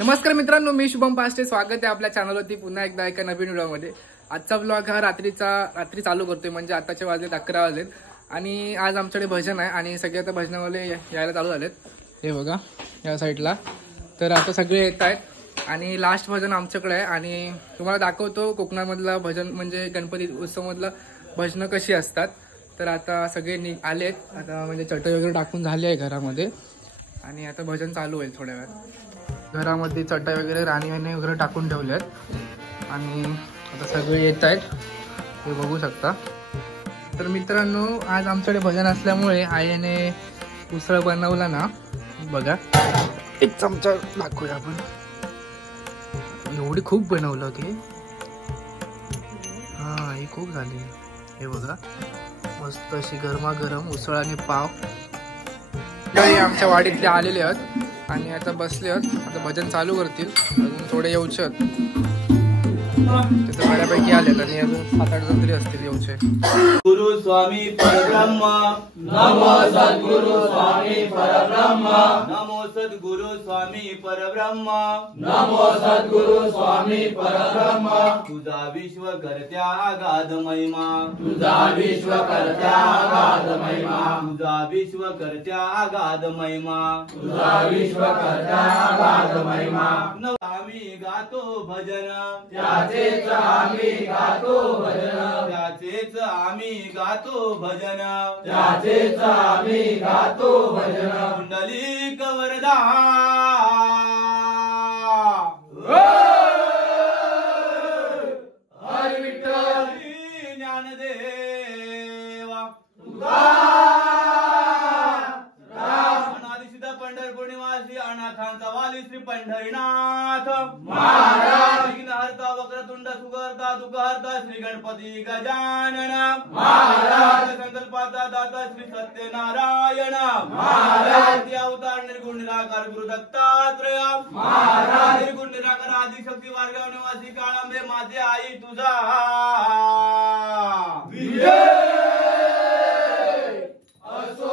नमस्कार मित्रांनो, मी शुभम पास्टे. स्वागत आहे आपल्या चॅनलवरती पुन्हा एकदा एका नवीन व्हिडिओमध्ये. आजचा व्लॉग हा रात्री चालू करतोय, म्हणजे आताचे वाजलेत 11 वाजलेत आणि आज आमच्याकडे भजन आहे आणि सगळे आता भजनावाले यायला चालू झालेत. हे बघा या साईडला. तर आता सगळे येत आहेत आणि लास्ट भजन आमच्याकडे आहे आणि तुम्हाला दाखवतो कोकणामधला भजन म्हणजे गणपती उत्सवमधला भजनं कशी असतात. तर आता सगळे आलेत, आता म्हणजे चटई वगैरे टाकून झाली आहे घरामध्ये आणि आता भजन चालू होईल थोड्या वेळात. घरामध्ये चटई वगैरे राणी वगैरे टाकून ठेवल्यात आणि आता सगळे येत आहेत, हे बघू शकता. तर मित्रांनो, आज आमच्याकडे भजन असल्यामुळे आईने उसळ बनवला ना. बघा एक चमचा दाखवूया आपण. एवढी खूप बनवलं की हा ही खूप झाली. हे बघा मस्त अशी गरमागरम उसळ आणि पाव. काही आमच्या वाडीतले आलेले आहेत आणि आता बसले आहेत. आता भजन चालू करतील. अजून थोडे येऊचे तिथे बऱ्यापैकी आलेत आणि अजून 7-8 जण तरी असतील येऊचे. गुरु स्वामी परब्रह्म नमो सद्गुरु स्वामी परब्रह्म नमो सद्गुरु स्वामी परब्रह्म नमो सद्गुरु स्वामी परब्रह्म. तुझा विश्व करत्या अगाध महिमा, तुझा विश्व करत्या अगाध महिमा, तुझा विश्व करत्या अगाध महिमा, तुझा विश्व करत्या अगाध महिमा. आम्ही गातो भजन त्याचेच आम्ही गातो भजन, त्याचेच आम्ही गातो भजन, त्याचेच आम्ही गातो भजन. पुंडलिक वरदा हरी विठ्ठल ज्ञानदेवा अनादिसिद्ध पंढरपूर निवासी अनाथांचा वाली श्री पंढरीनाथ महाराज. विघ्नहर्ता वक्रतुंड सुगर्ता दुःखहर्ता श्री गणपती गजानन महाराज. संकल्पाचा दाता श्री सत्यनारायण महाराज. अवतार निर्गुण निराकार गुरु दत्तात्रय महाराज. निर्गुण निराकार आदिशक्ती वारगाव निवासी काळांबे माझे आई तुझा असो.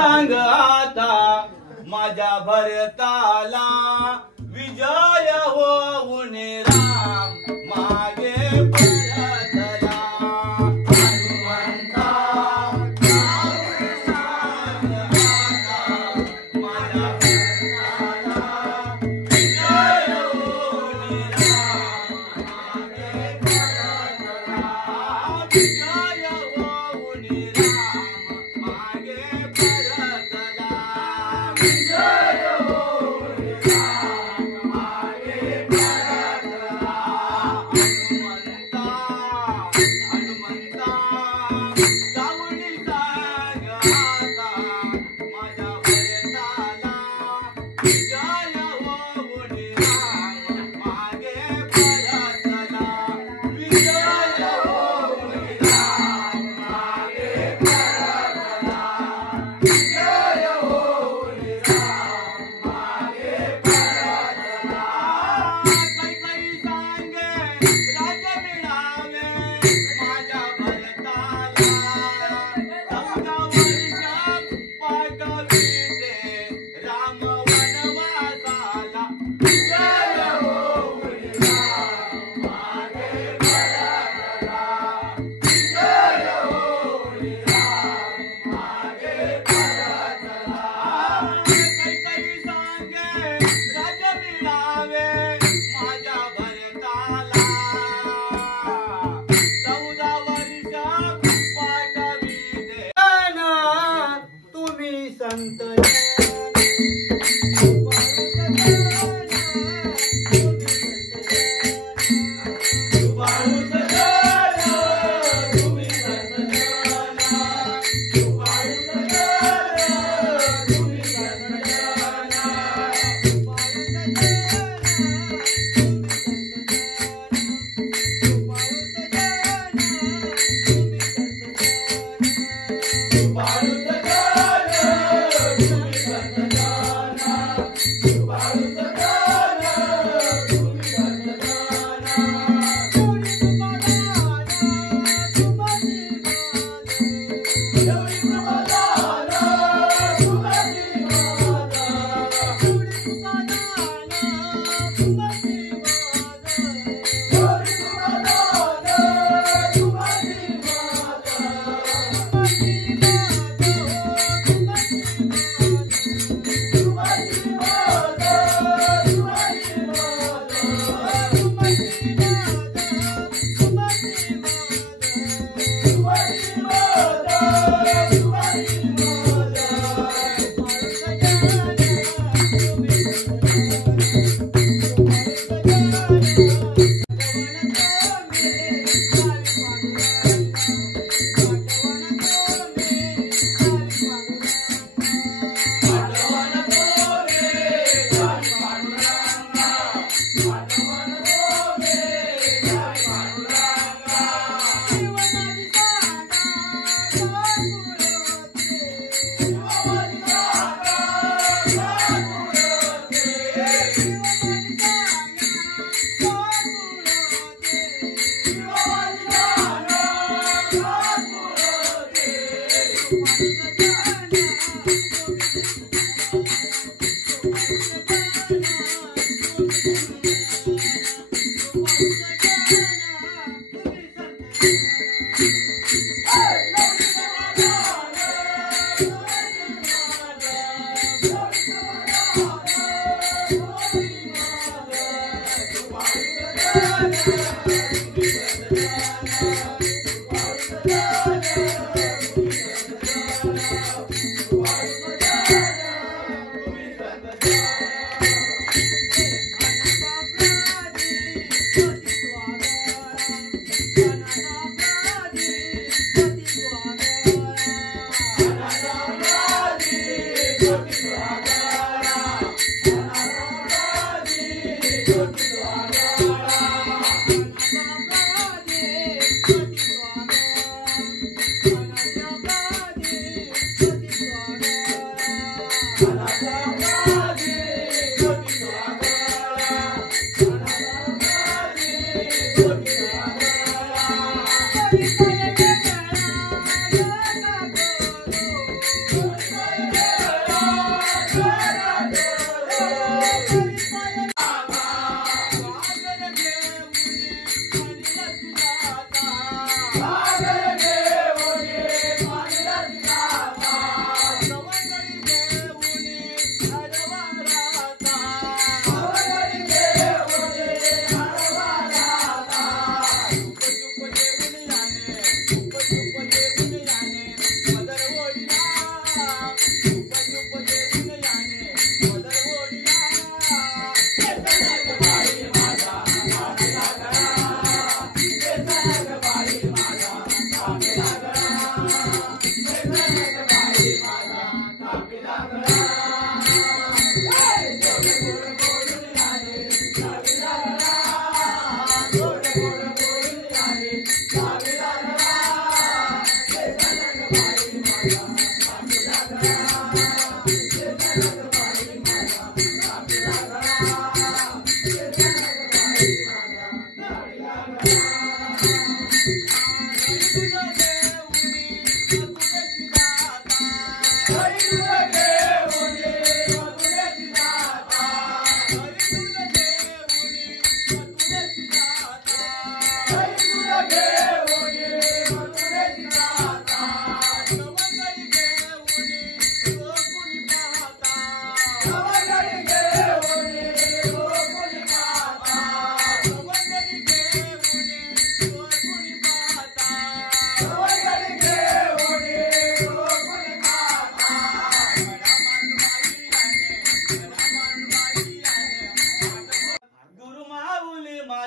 सांग आता माझ्या भरताला विजय होऊन राम मागे परतला हनुमंता सांग आता माझ्या भरताला विजय होऊन राम मागे परतला विजय होऊन राम मागे परतला विजय होऊन राम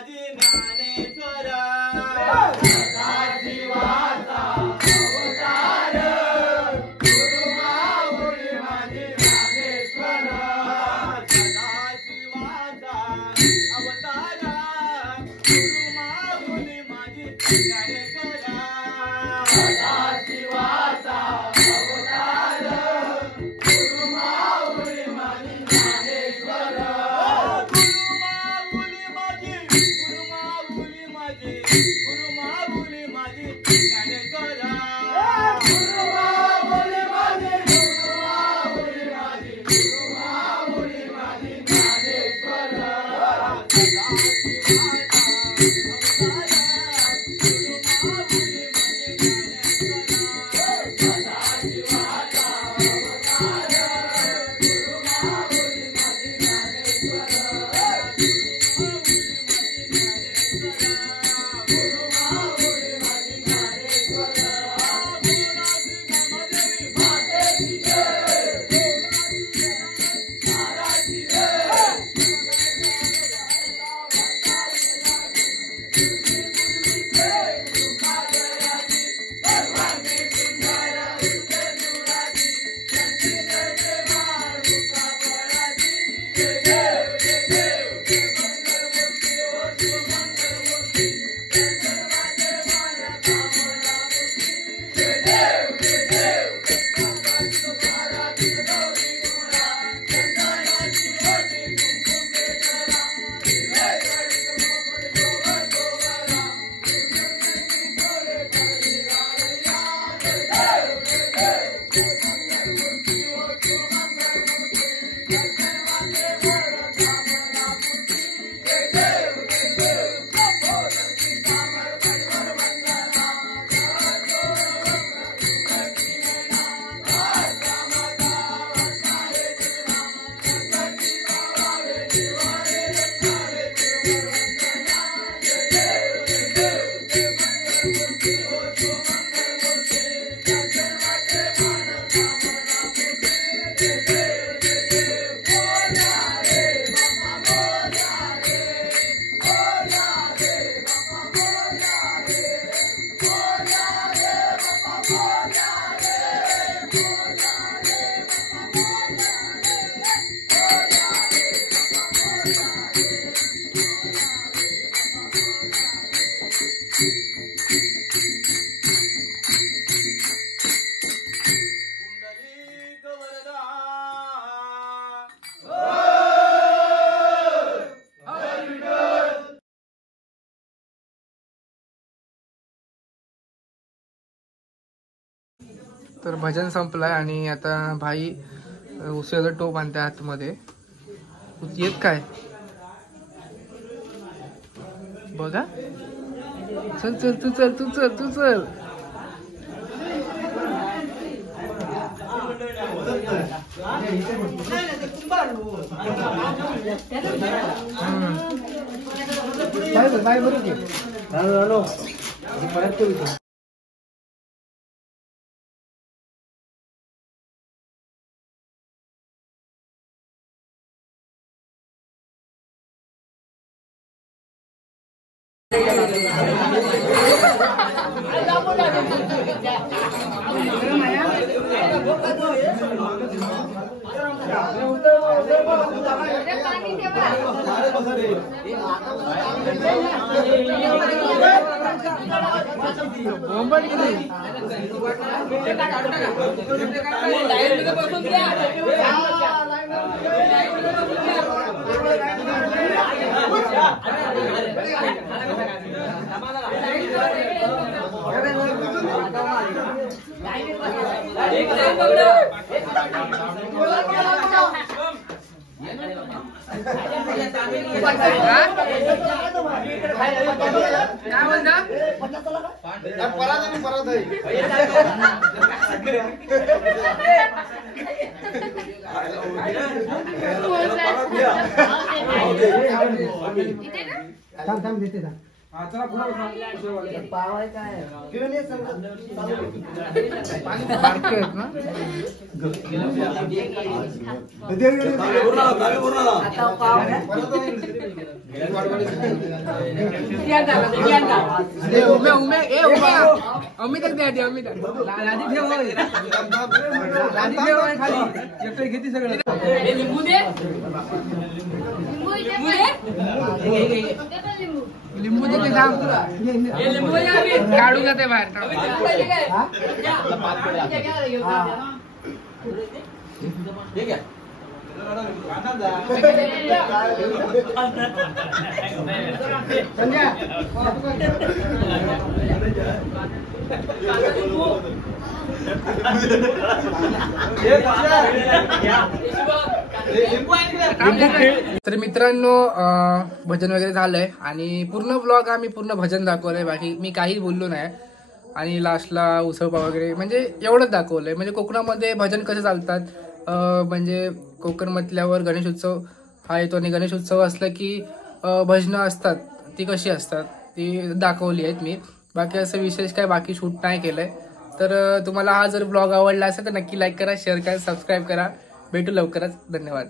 माझी ज्ञानेश्वरा तर भजन संपलंय आणि आता भाई उसाचा टोप आणते आतमध्ये येत काय बघा. चल चल तू चल तू चल तू चल. बाय बरोबर. बारके आहेत ना. अमित घेते सगळं. लिंबू देते काढू जाते बाहेर. तर मित्रांनो भजन वगैरे झालंय आणि पूर्ण ब्लॉग आम्ही पूर्ण भजन दाखवलंय. बाकी मी काही बोललो नाही. आणि लास्टला उसळपाव वगैरे म्हणजे एवढंच दाखवलंय. म्हणजे कोकणामध्ये भजन कसे चालतात, म्हणजे कोकण म्हटल्यावर गणेश उत्सव हा येतो आणि गणेश उत्सव असला की भजनं असतात ती कशी असतात ती दाखवली आहेत मी. बाकी असं विशेष काय बाकी शूट नाही केलंय. तर तुम्हाला हा जर ब्लॉग आवडला असेल तर नक्की लाईक करा, शेअर करा, सबस्क्राईब करा. भेटू लवकरच. धन्यवाद.